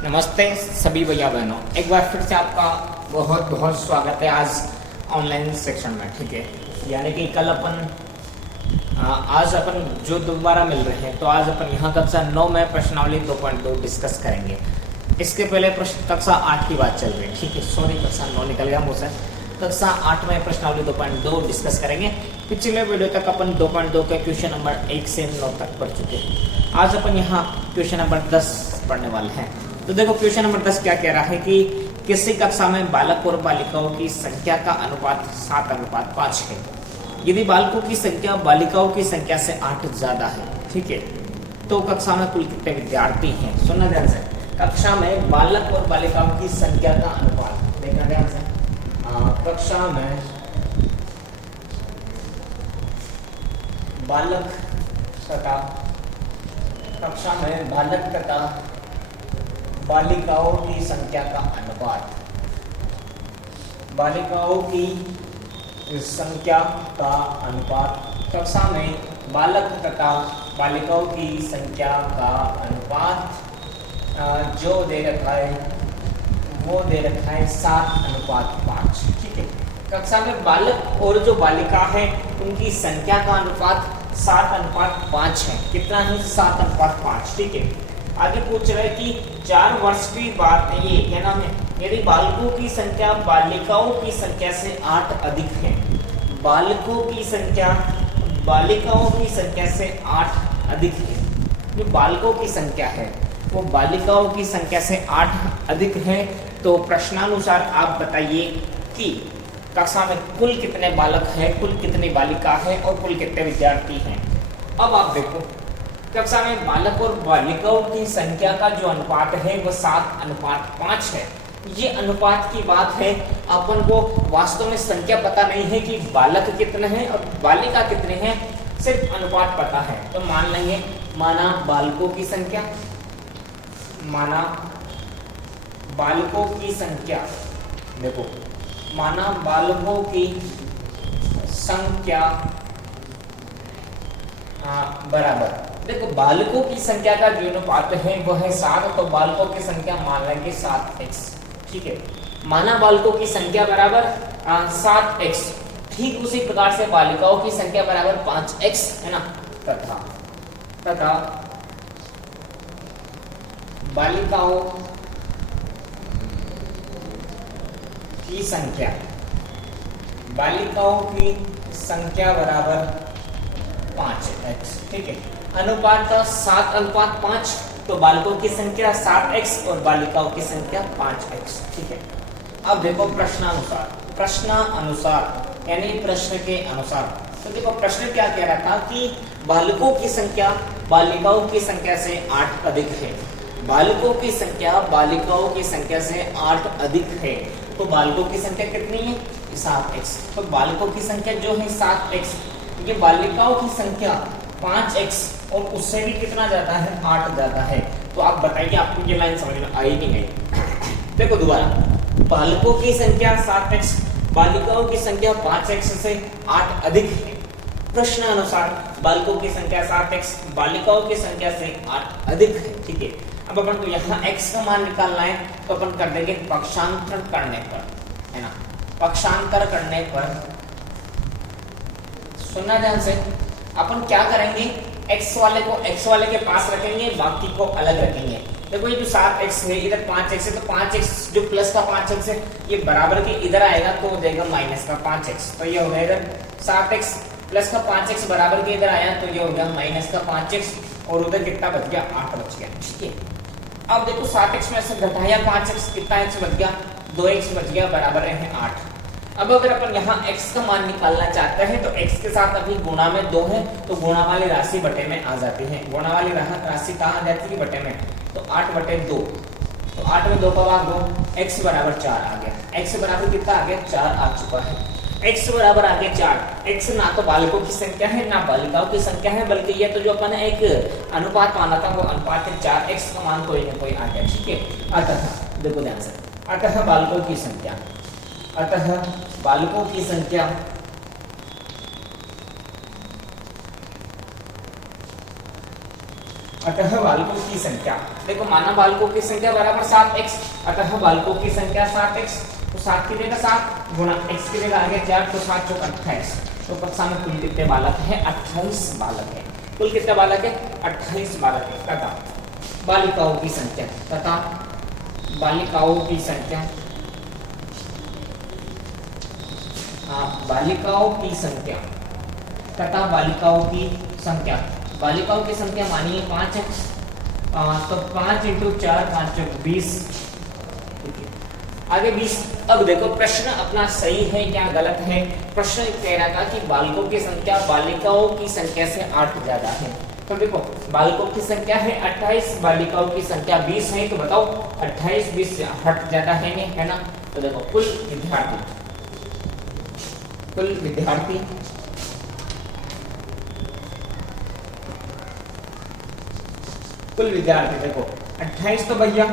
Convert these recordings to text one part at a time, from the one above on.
नमस्ते सभी भैया बहनों, एक बार फिर से आपका बहुत बहुत स्वागत है आज ऑनलाइन सेक्शन में। ठीक है, यानी कि कल आज अपन जो दोबारा मिल रहे हैं, तो आज अपन यहाँ कक्षा 9 में प्रश्नावली 2.2 डिस्कस करेंगे। इसके पहले कक्षा 8 की बात चल रही है। ठीक है, सॉरी, कक्षा 9 निकल गया मुझसे। कक्षा 8 में प्रश्नावली 2.2 डिस्कस करेंगे। पिछले वीडियो तक अपन 2.2 के क्वेश्चन नंबर 1 से 9 तक पढ़ चुके हैं। आज अपन यहाँ क्वेश्चन नंबर 10 पढ़ने वाले हैं। तो देखो, क्वेश्चन नंबर 10 क्या कह रहा है कि किसी कक्षा में बालक और बालिकाओं की संख्या का अनुपात 7:5 है। यदि बालकों की संख्या बालिकाओं की संख्या से 8 ज्यादा है, ठीक है, तो कक्षा में कुल कितने विद्यार्थी हैं? सुनना ध्यान से। कक्षा में बालक और बालिकाओं की संख्या का अनुपात देखना ध्यान से। कक्षा में बालक तथा बालिकाओं की संख्या का अनुपात, कक्षा में बालक तथा बालिकाओं की संख्या का अनुपात जो दे रखा है वो दे रखा है 7:5। ठीक है, कक्षा में बालक और जो बालिका है उनकी संख्या का अनुपात 7:5 है। कितना है? 7:5। ठीक है, आगे पूछ रहे कि 4 वर्ष की बात है। ये क्या नाम है? यदि बालकों की संख्या बालिकाओं की संख्या से 8 अधिक है, बालकों की संख्या बालिकाओं की संख्या से 8 अधिक है, जो बालकों की संख्या है वो बालिकाओं की संख्या से 8 अधिक है, तो प्रश्नानुसार आप बताइए कि कक्षा में कुल कितने बालक हैं, कुल कितनी बालिका है और कुल कितने विद्यार्थी हैं। अब आप देखो, कक्षा में बालक और बालिकाओं की संख्या का जो अनुपात है वो 7:5 है। ये अनुपात की बात है, अपन को वास्तव में संख्या पता नहीं है कि बालक कितने हैं और बालिका कितने हैं, सिर्फ अनुपात पता है। तो मान लेंगे, माना बालकों की संख्या देखो, माना बालकों की संख्या बराबर, देखो बालकों की संख्या का जो अनुपात है वो है 7, तो बालकों की संख्या मान लेंगे 7x। ठीक है, माना बालकों की संख्या बराबर 7x, ठीक उसी प्रकार से बालिकाओं की संख्या बराबर 5x है ना, तथा बालिकाओं की संख्या बराबर 5x। ठीक है, अनुपात 7:5, तो बालकों की संख्या 7x और बालिकाओं की संख्या 5x। ठीक है, अब देखो प्रश्नानुसार यानी प्रश्न के अनुसार। तो देखो, प्रश्न क्या कह रहा था कि बालकों की संख्या बालिकाओं की संख्या से 8 अधिक है। बालकों की संख्या बालिकाओं की संख्या से 8 अधिक है, तो बालकों की संख्या कितनी है? 7x। तो बालकों की संख्या जो है 7x, ये बालिकाओं की संख्या 5x और उससे भी कितना ज्यादा है? 8 ज्यादा है। तो आप बताइए, आपको ये लाइन समझ में आई कि नहीं? देखो दोबारा, बालकों की संख्या 7x, बालिकाओं की संख्या 5x से 8 अधिक है। प्रश्न अनुसार बालकों की संख्या 7x, बालिकाओं की संख्या से 8 अधिक है। ठीक है, अब अपन को यहाँ x का मान निकालना है, तो अपन कर देंगे पक्षांतर करने पर, है ना। पक्षांतर करने पर सुनना ध्यान से, अपन क्या करेंगे, x वाले को x वाले के पास रखेंगे, बाकी को अलग रखेंगे। देखो, ये जो 7x है, इधर 5x है, तो 5x जो प्लस का 5x है ये बराबर के इधर आएगा तो हो जाएगा माइनस का 5x। तो ये हो गया इधर 7x प्लस का 5x बराबर के इधर आया, तो ये हो गया माइनस का 5x और उधर कितना बच गया? 8 बच गया। ठीक है, अब देखो 7x में से घटाया 5x, कितना x बच गया? 2x बच गया, बराबर है 8। अब अगर अपन यहाँ x का मान निकालना चाहते हैं तो x के साथ अभी गुणा में 2 है, तो गुणा वाली राशि बटे में आ जाती है। गुणा वाली राशि कहाँ आ जाती है? बटे में। तो 8/2, तो 8 में 2 का भाग 2, x बराबर 4 आ गया। x बराबर कितना आ गया? 4 आ चुका है। x बराबर आ गया 4। x ना तो बालकों की संख्या है ना बालिकाओं की संख्या है, बल्कि ये तो जो अपन एक अनुपात माना था वो अनुपात है 4x का मान कोई ना कोई आ गया। ठीक है, अतः देखो ध्यान से, अतः बालकों की संख्या अतः बालकों की संख्या, देखो मानव बालकों की संख्या बराबर 7x, अतः बालकों की संख्या 7x, तो 7 की जगह 7 गुणा x की जगह आगे 4, तो 7 चौक 28, तो कक्षा में कुल कितने बालक है? 28 बालक है। कुल कितने बालक है? 28 बालक है। तथा बालिकाओं की संख्या, तथा बालिकाओं की संख्या, बालिकाओं की संख्या, तथा बालिकाओं की संख्या, बालिकाओं की संख्या मानिए 5x, तो 5 × 4 5 × 20, आगे 20। अब देखो प्रश्न अपना सही है या गलत है। प्रश्न कह रहा था कि बालकों की संख्या बालिकाओं की संख्या से 8 ज्यादा है। तो देखो बालकों की संख्या है 28, बालिकाओं की संख्या 20 है, तो बताओ 28 20 से 8 ज्यादा है नहीं, है ना? तो देखो कुल विद्यार्थी देखो 28 तो भैया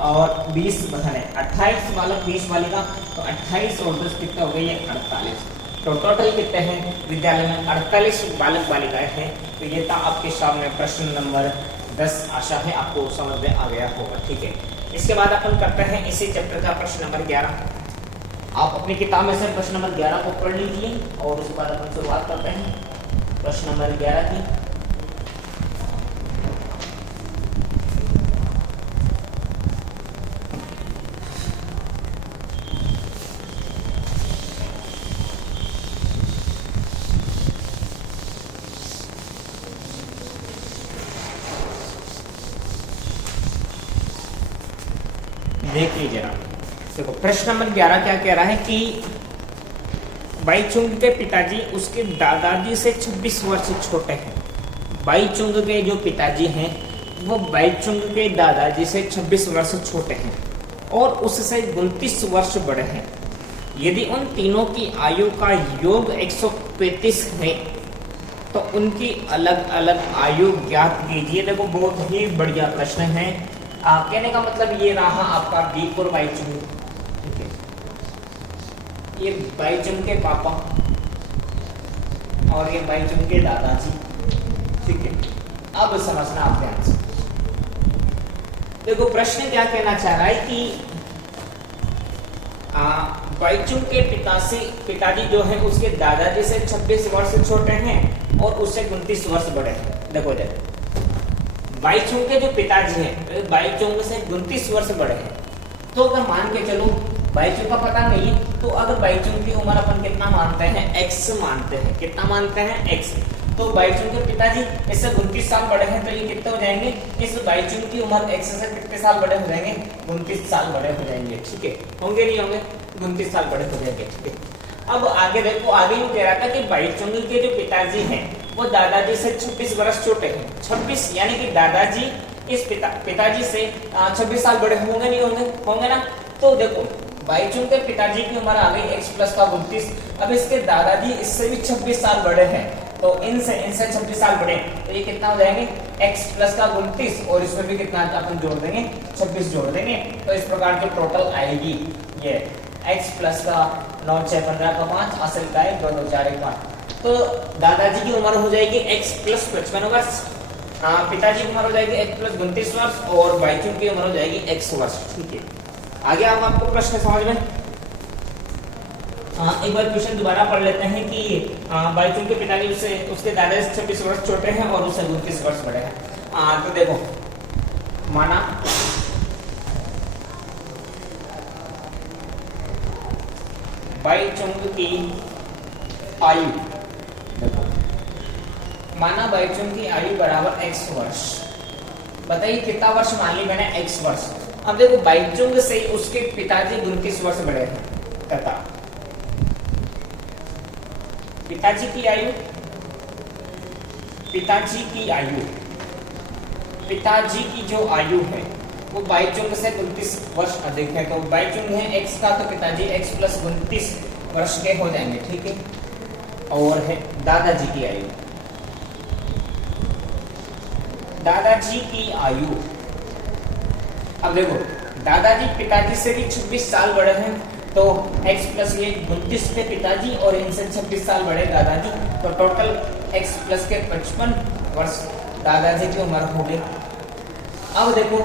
और 20 बहन है, 28 बालक 20 बालिका, तो 28 और 10 कितना हो गया? 48। तो टोटल कितने हैं विद्यालय में? 48 बालक बालिकाएं हैं। तो ये था आपके सामने प्रश्न नंबर 10। आशा है आपको समझ में आ गया होगा, ठीक है। इसके बाद अपन करते हैं इसी चैप्टर का प्रश्न नंबर 11। आप अपनी किताब में से प्रश्न नंबर 11 को पढ़ लीजिए और उसके बाद अपन शुरुआत करते हैं प्रश्न नंबर 11 की। देख लीजिए ना, देखो प्रश्न नंबर 11 क्या कह रहा है कि बाईचुंग के पिताजी उसके दादाजी से 26 वर्ष छोटे हैं। बाईचुंग के जो पिताजी हैं वो बाईचुंग के दादाजी से 26 वर्ष छोटे हैं और उससे 29 वर्ष बड़े हैं। यदि उन तीनों की आयु का योग 135 है तो उनकी अलग अलग आयु ज्ञात कीजिए। देखो बहुत ही बढ़िया प्रश्न है। कहने का मतलब ये रहा आपका बीपुर बाईचुंग, ठीक है, ये बाईचुंग के पापा और ये बाईचुंग के दादाजी, ठीक है। अब समझना आप ध्यान से, देखो प्रश्न क्या कहना चाह रहा है कि बाईचुंग के पिताजी जो है उसके दादाजी से 26 वर्ष छोटे हैं और उससे 29 वर्ष बड़े हैं। देखो बाईचुंग के जो पिताजी हैं बाईचुंग से 29 वर्ष बड़े हैं। तो अगर मान के चलो बाईचुंग का पता नहीं है, तो अगर बाईचुंग की उम्र अपन कितना मानते हैं? x मानते हैं। कितना मानते हैं? x। तो बाईचुंग के पिताजी इससे 29 साल बड़े हैं, तो ये कितने हो जाएंगे? इस बाईचुंग की उम्र x से कितने साल बड़े हो जाएंगे? 29 साल बड़े हो जाएंगे, ठीक है। होंगे नहीं होंगे? 29 साल बड़े हो जाएंगे, ठीक है। अब आगे देखो, आगे यूं कह रहा था कि बाईचुंग के जो पिताजी हैं वो दादाजी से 26 वर्ष छोटे हैं। 26 यानी कि दादाजी इस पिताजी से 26 साल बड़े होंगे नहीं होंगे? होंगे ना। तो देखो बाईचुंग के पिताजी की उम्र आ गई x प्लस का 29। अब इसके दादाजी इससे भी 26 साल बड़े हैं, तो इनसे 26 साल बड़े, तो ये कितना हो जाएंगे? x प्लस का 29 और इसमें भी कितना अपन जोड़ देंगे? 26 जोड़ देंगे। तो इस प्रकार जो टोटल आएगी ये x प्लस का 9 6 15 का 5 असल का 1 2 2 4 1 5। तो दादाजी की उम्र हो जाएगी x प्लस 55 वर्ष, पिताजी की उम्र हो जाएगी x प्लस 29 वर्ष और बाईचुंग की उम्र हो जाएगी x वर्ष, ठीक है। आगे आप आपको प्रश्न समझ में? एक बार क्वेश्चन दोबारा पढ़ लेते हैं कि बाईचुंग के पिताजी उसके दादाजी से 26 वर्ष छोटे हैं और उससे 29 वर्ष बड़े हैं। तो देखो माना बाईचुंग की आयु, देखो माना बाईचुंग की आयु बराबर x वर्ष। बताइए कितना वर्ष मान ली मैंने? x वर्ष। अब देखो बाईचुंग से उसके पिताजी 29 वर्ष बड़े हैं तथा पिताजी की आयु पिताजी की जो आयु है वो बाईचुंग से 29 वर्ष अधिक है। तो बाईचुंग है x का, तो पिताजी x प्लस 29 वर्ष के हो जाएंगे, ठीक है। और है दादाजी की आयु, दादाजी की आयु, अब देखो दादाजी पिताजी से भी 26 साल बड़े हैं, तो x प्लस ये 29 के पिताजी और इनसे 26 साल बड़े दादाजी, तो टोटल x प्लस के 55 वर्ष दादाजी की उम्र हो गई। अब देखो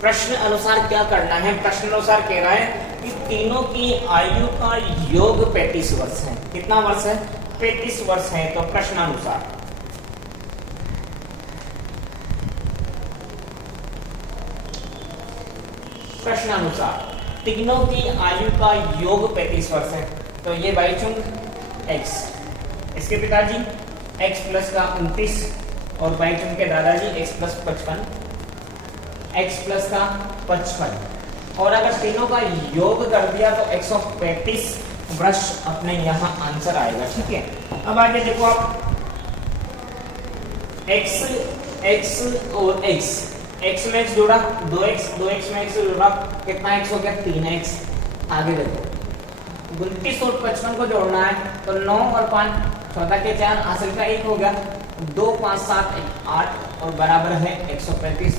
प्रश्न अनुसार क्या करना है। प्रश्न अनुसार कह रहा है कि तीनों की आयु का योग 35 वर्ष है। कितना वर्ष है? 35 वर्ष है। तो प्रश्नानुसार तीनों की आयु का योग 35 वर्ष है। तो ये बाईचुंग x, इसके पिताजी x प्लस का 29 और बाईचुंग के दादाजी x प्लस 55, x प्लस का 55। और अगर तीनों का योग कर दिया तो 135 वर्ष अपने यहाँ आंसर आएगा। ठीक है, अब आगे देखो आप x और x में x जोड़ा 2x में x जोड़ा कितना x हो गया? 3x। आगे देखो 29 और 55 को जोड़ना है तो 9 और 5 14 के 4 हासिल का 1 हो गया। 2 5 7 8 और बराबर है 135।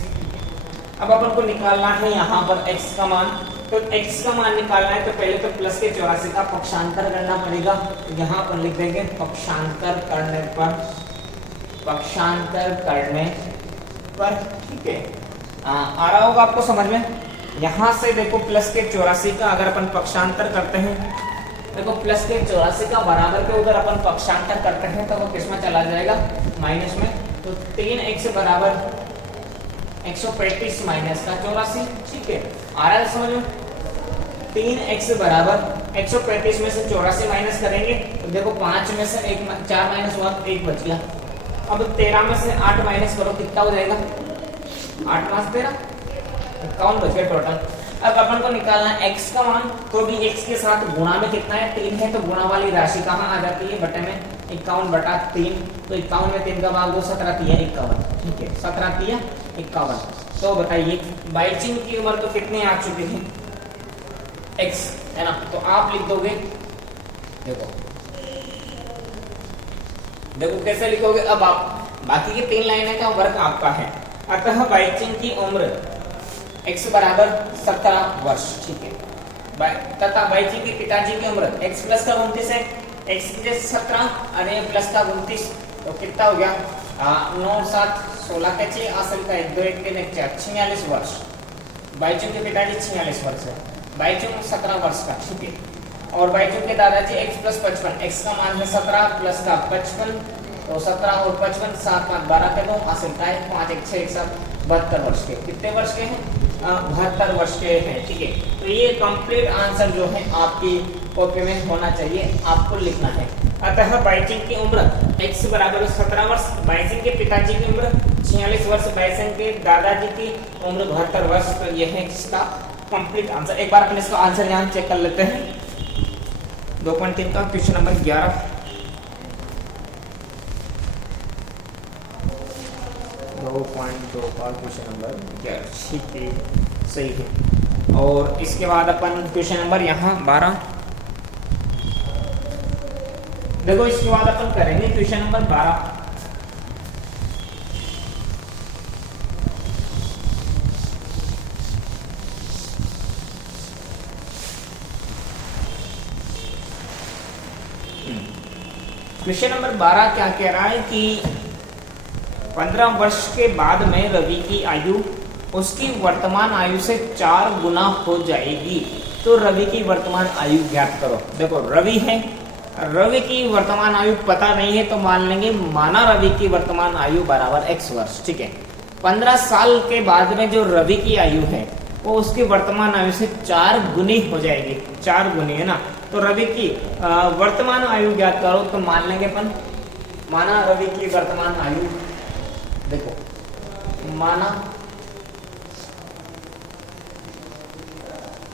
अब अपन को निकालना है यहाँ पर x का मान। तो x का मान निकालना है तो पहले तो प्लस के 84 का पक्षांतर करना पड़ेगा। यहाँ पर लिख देंगे पक्षांतर करने पर ठीक है। आ रहा होगा आपको समझ में। यहाँ से देखो प्लस के 84 का अगर अपन पक्षांतर करते हैं, देखो प्लस के 84 का बराबर के उधर अपन पक्षांतर करते हैं तो वो किस में चला जाएगा? माइनस में। तो 3x बराबर 135 माइनस का 84। ठीक है, आ रहा है समझ में। 3x बराबर 135 में से 84 माइनस करेंगे तो देखो 5 में से 4 माइनस हुआ 1 बच गया। अब 13 में से 8 माइनस करो कितना हो जाएगा? 8 माइनस 13 51 बच गया टोटल। अब अपन को निकालना है x का मान। तो भी x के साथ गुणा में कितना है? 3 है। तो गुणा वाली राशि कहाँ आ जाती है? बटे में 51 बटा 3। तो 51 में 3 का भाग दो 17 तिया 51। ठीक है, 17 तिया 51। तो बताइए बाईचुंग की उम्र तो कितनी आ चुकी है? x है ना। तो आप लिख दोगे, देखो कैसे लिखोगे। अब आप बाकी के 3 लाइनें का वर्क आपका है। अतः बाईचुंग की उम्र x बराबर 17 वर्ष। ठीक है, तथा बाईचुंग के पिताजी की उम्र x प्लस का 29 है। x के 17 अरे प्लस का 29 तो कितना हो गया? 9 7 16 के 6 असल का 1 2 1 3 1 4 46 वर्ष। बाईचुंग के पिताजी 46 वर्ष है, बाईचुंग 17 वर्ष का। ठीक है, और बाईचुंग के दादाजी x प्लस 55। x का मान है 17 प्लस का 55। तो 17 और 55 7 5 12 के 2 हासिल का है 5 1 6 1 7 72 वर्ष के। कितने वर्ष के हैं? 72 वर्ष के हैं। ठीक है, तो ये कंप्लीट आंसर जो है आपकी कॉपी में होना चाहिए, आपको लिखना है। अतः बाईचुंग की उम्र x बराबर 17 वर्ष, बाईचुंग के पिताजी की उम्र 46 वर्ष, बाईचुंग के दादाजी की उम्र 72 वर्ष। तो यह है इसका कंप्लीट आंसर। एक बार अपन इसका आंसर यहाँ चेक कर लेते हैं। 2.3 का क्वेश्चन नंबर 11। 2.2 का क्वेश्चन नंबर 11। ठीक है, सही है। और इसके बाद अपन क्वेश्चन नंबर यहाँ 12। देखो इसके बाद अपन करेंगे क्वेश्चन नंबर 12। क्वेश्चन नंबर 12 क्या कह रहा है कि 15 वर्ष के बाद में रवि की आयु उसकी वर्तमान आयु से 4 गुना हो जाएगी। तो रवि की वर्तमान आयु ज्ञात करो। देखो रवि है, रवि की वर्तमान आयु पता नहीं है तो मान लेंगे माना रवि की वर्तमान आयु बराबर x वर्ष। ठीक है, 15 साल के बाद में जो रवि की आयु है वो उसकी वर्तमान आयु से 4 गुनी हो जाएगी। 4 गुनी है ना। तो रवि की वर्तमान आयु ज्ञात करो। तो मान लेंगे अपन माना रवि की वर्तमान आयु, देखो माना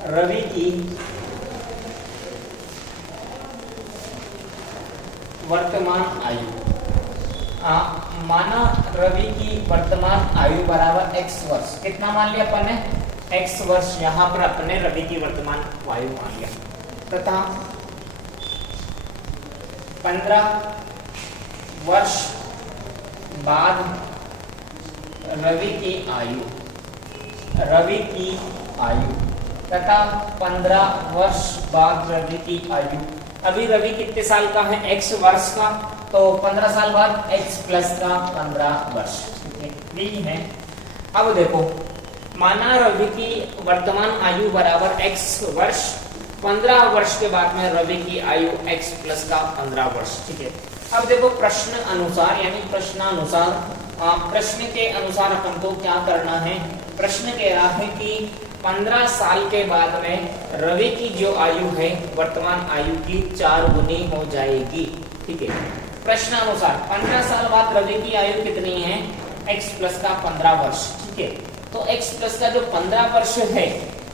रवि की वर्तमान आयु, माना रवि की वर्तमान आयु बराबर x वर्ष। कितना मान लिया अपन ने? x वर्ष। यहाँ पर अपने रवि की वर्तमान आयु मान लिया तथा 15 वर्ष बाद रवि की आयु तथा 15 वर्ष बाद रवि की आयु। अभी रवि कितने साल का है? x वर्ष का। तो 15 साल बाद x प्लस का 15 वर्ष। ठीक है, ठीक है। अब देखो, माना रवि की वर्तमान आयु बराबर x वर्ष, 15 वर्ष के बाद में रवि की आयु x प्लस का 15 वर्ष, ठीक है। अब देखो प्रश्न अनुसार यानी प्रश्नानुसार, प्रश्न के अनुसार अपन को क्या करना है। प्रश्न कह रहा है कि 15 साल के बाद में रवि की जो आयु है वर्तमान आयु की 4 गुनी हो जाएगी, ठीक है। प्रश्न अनुसार 15 साल बाद रवि की आयु कितनी है, x प्लस का 15 वर्ष, ठीक है। तो x प्लस का जो 15 वर्ष है,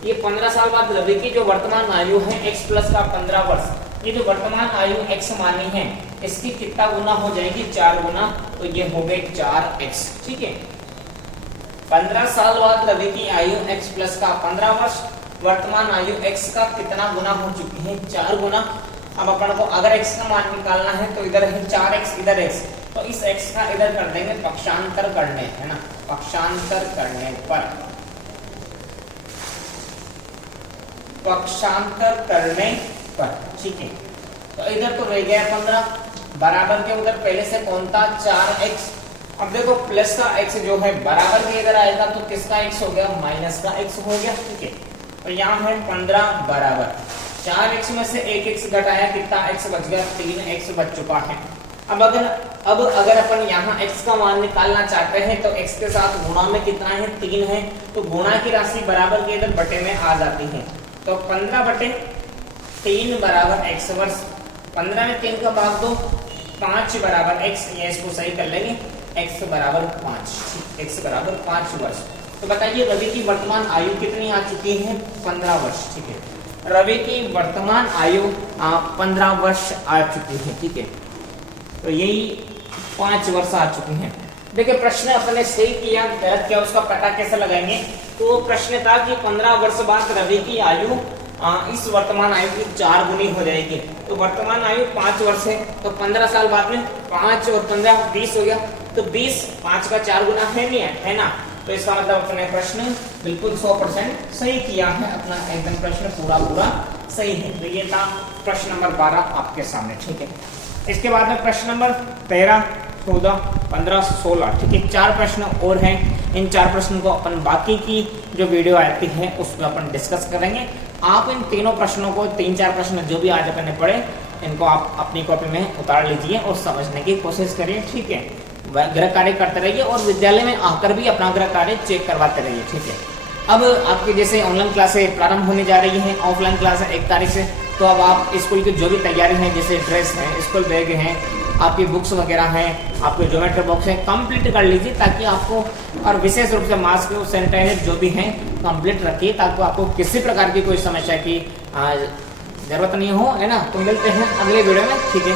ये 15 साल बाद रवि की जो वर्तमान आयु है x प्लस का 15 वर्ष, ये जो वर्तमान आयु x मानी है इसकी कितना गुना हो जाएगी, 4 गुना, तो ये हो गए 4x, ठीक है। 15 साल बाद रवि की आयु x प्लस का 15 वर्ष, वर्तमान आयु x का कितना गुना हो चुकी है, 4 गुना। अब अपन को अगर x का मान निकालना है तो इधर है 4x, इधर x, तो इस x का इधर कर देंगे पक्षांतर करने, है ना, पक्षांतर करने पर, पक्षांतर करने पर, ठीक है। तो इधर तो रह गया 15 बराबर के उधर पहले से कौन था, 4x। अब देखो प्लस का x जो है बराबर के इधर आएगा तो किसका x हो गया, माइनस का x हो गया, ठीक है। तो यहाँ है 15 बराबर 4x में से 1x घटाया, कितना x बच गया, 3x बच चुका है। अब अगर अपन यहाँ x का मान निकालना चाहते हैं तो x के साथ गुणा में कितना है, 3 है, तो गुणा की राशि बराबर के इधर बटे में आ जाती है। तो 15 बटे 3 बराबर x वर्ष, 15 में 3 का भाग दो, 5 बराबर x, ये इसको सही कर लेंगे, x बराबर 5, x बराबर 5 वर्ष। तो बताइए रवि की वर्तमान आयु कितनी आ चुकी है, 15 वर्ष, ठीक है। रवि की वर्तमान आयु 15 वर्ष आ चुकी है, ठीक है। तो यही 5 वर्ष आ चुके हैं। देखिए प्रश्न अपने सही किया गलत किया उसका पता कैसे लगाएंगे। तो प्रश्न था कि 15 वर्ष बाद रवि की आयु इस वर्तमान आयु की 4 गुनी हो जाएगी। तो वर्तमान आयु 5 वर्ष है, तो 15 साल बाद में 5 और 15 20 हो गया, तो 20 5 का 4 गुना है नहीं है ना। तो इसका मतलब अपने प्रश्न बिल्कुल 100% सही किया है, अपना एकदम प्रश्न पूरा सही है। तो ये था प्रश्न नंबर 12 आपके सामने, ठीक है। इसके बाद में प्रश्न नंबर 13, 14, 15, 16, ठीक है। 4 प्रश्न और हैं। इन 4 प्रश्नों को अपन बाकी की जो वीडियो आती है उसमें अपन डिस्कस करेंगे। आप इन तीनों प्रश्नों को 3-4 प्रश्न जो भी आज अपन ने पढ़े इनको आप अपनी कॉपी में उतार लीजिए और समझने की कोशिश करिए, ठीक है। गृह कार्य करते रहिए और विद्यालय में आकर भी अपना गृह कार्य चेक करवाते रहिए, ठीक है। अब आपके जैसे ऑनलाइन क्लासें प्रारंभ होने जा रही हैं, ऑफलाइन क्लास है 1 तारीख से, तो अब आप स्कूल की जो भी तैयारी है जैसे ड्रेस है, स्कूल बैग हैं, आपकी बुक्स वगैरह हैं, आपके ज्योमेट्री बॉक्स है, कंप्लीट कर लीजिए ताकि आपको, और विशेष रूप से मास्क और सैनिटाइजर जो भी हैं कंप्लीट रखिए ताकि आपको किसी प्रकार की कोई समस्या की जरूरत नहीं हो, है ना। तो मिलते हैं अगले वीडियो में, ठीक है।